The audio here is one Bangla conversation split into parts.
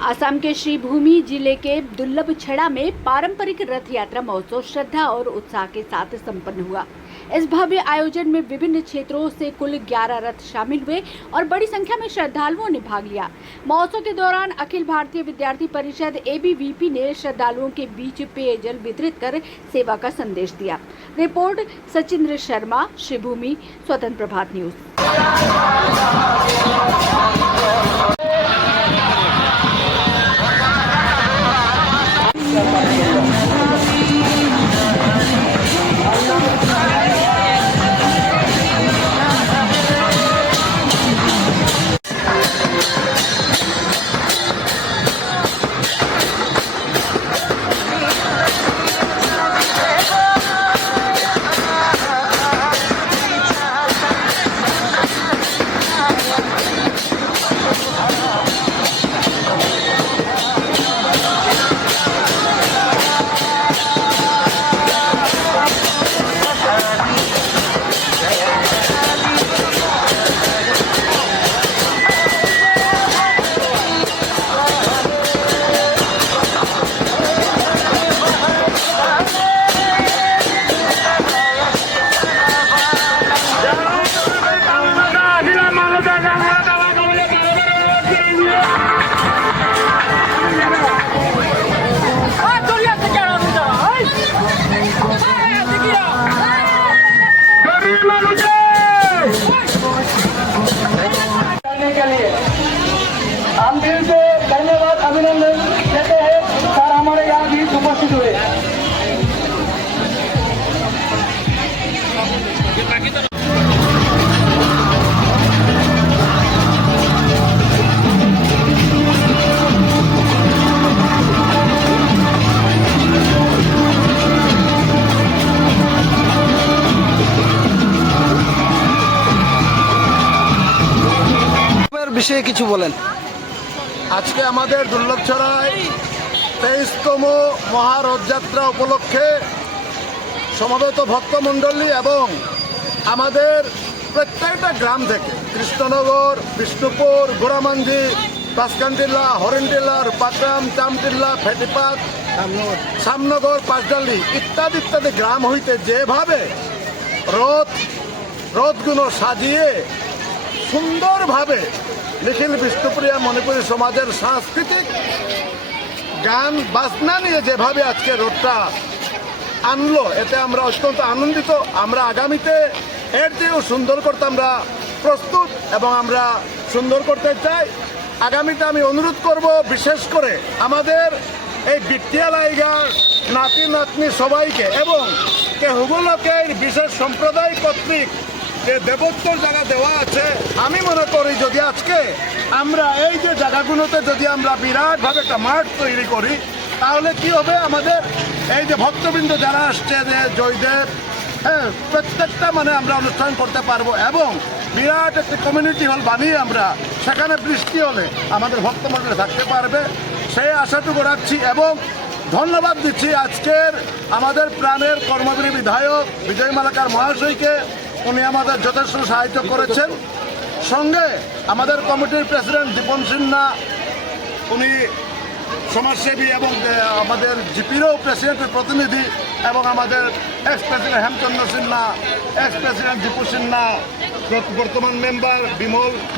असम के श्रीभूमि जिले के दुर्लभछड़ा में पारंपरिक रथ यात्रा महोत्सव श्रद्धा और उत्साह के साथ संपन्न हुआ। इस भव्य आयोजन में विभिन्न क्षेत्रों से कुल 11 रथ शामिल हुए और बड़ी संख्या में श्रद्धालुओं ने भाग लिया। महोत्सव के दौरान अखिल भारतीय विद्यार्थी परिषद ABVP ने श्रद्धालुओं के बीच पेयजल वितरित कर सेवा का संदेश दिया। रिपोर्ट सचिंद्र शर्मा, श्रीभूमि, स्वतंत्र प्रभात न्यूज। हम दिल से धन्यवाद अभिनंदन देते हैं सर हमारे यहाँ भी उपस्थित हुए। বিষয়ে কিছু বলেন। আজকে আমাদের দুর্লভছড়ায় 23তম মহারথযাত্রা উপলক্ষে সমবেত ভক্তমণ্ডলী এবং আমাদের প্রত্যেকটা গ্রাম থেকে কৃষ্ণনগর, বিষ্ণুপুর, গোড়ামাঞ্জি, পাঁচকানটিল্লা, হরিণটিল্লা, রূপাগ্রাম, চামটিল্লা, ফেটিপাত, সামনগর, পাঁচডালি ইত্যাদি ইত্যাদি গ্রাম হইতে যেভাবে রথগুলো সাজিয়ে সুন্দরভাবে নিখিল বিষ্ণুপ্রিয়া মণিপুরী সমাজের সাংস্কৃতিক গান বাজনা নিয়ে যেভাবে আজকে রথটা আনলো, এতে আমরা অত্যন্ত আনন্দিত। আমরা আগামীতে এর চেয়েও সুন্দর করতে আমরা প্রস্তুত এবং আমরা সুন্দর করতে চাই। আগামীতে আমি অনুরোধ করব, বিশেষ করে আমাদের এই বিটিয়ালাইগার নাতি নাতনি সবাইকে এবং কেহুগুলোকের বিশেষ সম্প্রদায় কর্তৃক যে দেবোত্তর জায়গা দেওয়া আছে, আমি মনে করি যদি আজকে আমরা এই যে জায়গাগুলোতে যদি আমরা বিরাটভাবে একটা মাঠ তৈরি করি, তাহলে কি হবে, আমাদের এই যে ভক্তবৃন্দ যারা আসছে, যে জয়দেব, প্রত্যেকটা আমরা অনুষ্ঠান করতে পারবো এবং বিরাট একটি কমিউনিটি হল বানিয়ে আমরা সেখানে বৃষ্টি হলে আমাদের ভক্তমণ্ডলী থাকতে পারবে, সেই আশাটুকু রাখছি এবং ধন্যবাদ দিচ্ছি আজকের আমাদের প্রাণের কর্মবীর বিধায়ক বিজয় মালাকার মহাশয়কে। উনি আমাদের যথেষ্ট সাহায্য করেছেন। সঙ্গে আমাদের কমিটির প্রেসিডেন্ট দীপন সিনহা, উনি সমাজসেবী এবং আমাদের জিপিরও প্রেসিডেন্টের প্রতিনিধি, এবং আমাদের x president Hemchandra Sinha, x president Dipu Sinha, বর্তমান মেম্বার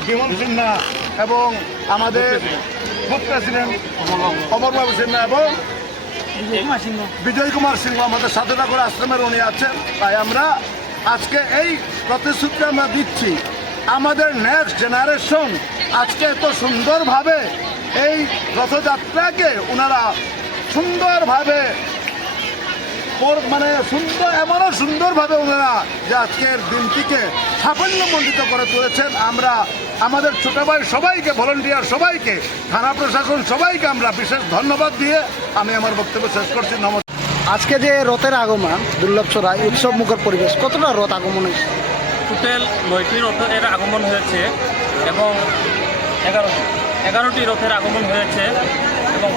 বিমল সিনহা, এবং আমাদের বুথ প্রেসিডেন্ট অমরবাবু সিনহা এবং বিজয় কুমার সিংহ আমাদের সাধনাগর আশ্রমের উনি আছেন। তাই আমরা আজকে এই প্রতিশ্রুতি আমরা দিচ্ছি, আমাদের নেক্সট জেনারেশন আজকে এত সুন্দরভাবে এই রথযাত্রাকে ওনারা সুন্দরভাবে এমনও সুন্দরভাবে ওনারা যে আজকের দিনটিকে সাফল্যমণ্ডিত করে তুলেছেন। আমরা আমাদের ছোট ভাই সবাইকে, ভলেন্টিয়ার সবাইকে, থানা প্রশাসন সবাইকে আমরা বিশেষ ধন্যবাদ দিয়ে আমি আমার বক্তব্য শেষ করছি। নমস্কার। আজকে যে রথের আগমন দুর্লভছড়ায় উৎসব মুখর পরিবেশ, কতটা রথ আগমন হয়েছে? টোটাল 9টি রথের আগমন হয়েছে এবং 11টি রথের আগমন হয়েছে এবং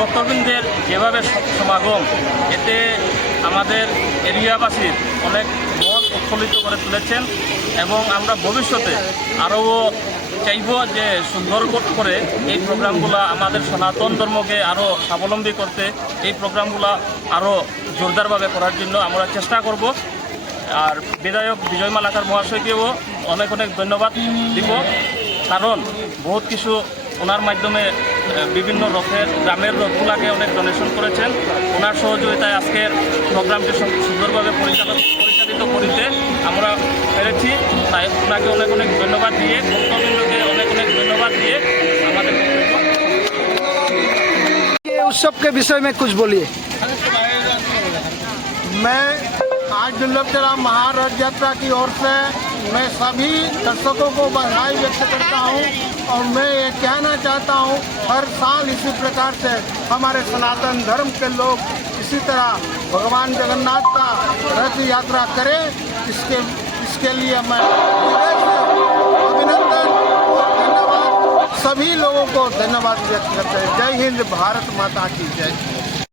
ভক্তবৃন্দের যেভাবে সমাগম, এতে আমাদের এরিয়াবাসীর অনেক মন উৎফুল্লিত করে তুলেছেন এবং আমরা ভবিষ্যতে আরও চাইব যে সুন্দর করে এই প্রোগ্রামগুলো আমাদের সনাতন ধর্মকে আরও স্বাবলম্বী করতে এই প্রোগ্রামগুলো আরও জোরদারভাবে করার জন্য আমরা চেষ্টা করব। আর বিধায়ক বিজয় মালাকার মহাশয়কেও অনেক অনেক ধন্যবাদ দিব, কারণ বহুত কিছু ওনার মাধ্যমে বিভিন্ন রথের গ্রামের রথগুলাকে অনেক ডোনেশন করেছেন। ওনার সহযোগিতায় আজকের প্রোগ্রামটি সুন্দরভাবে পরিচালিত করতে আমরা পেরেছি। তাই ওনাকে অনেক অনেক ধন্যবাদ দিয়ে, ভক্তবৃন্দকে অনেক অনেক ধন্যবাद দিয়ে আমাদের ये उत्सव के विषय में कुछ बोलिए। मैं आज दुर्लभचरा महारथ यात्रा की ओर से मैं सभी दर्शकों को बधाई व्यक्त करता हूं और मैं ये कहना चाहता हूं हर साल इसी प्रकार से हमारे सनातन धर्म के लोग इसी तरह भगवान जगन्नाथ का रथ यात्रा करें। इसके लिए मैं हृदय से अभिनंदन और धन्यवाद सभी लोगों को धन्यवाद व्यक्त करते हैं। जय हिंद, भारत माता की जय।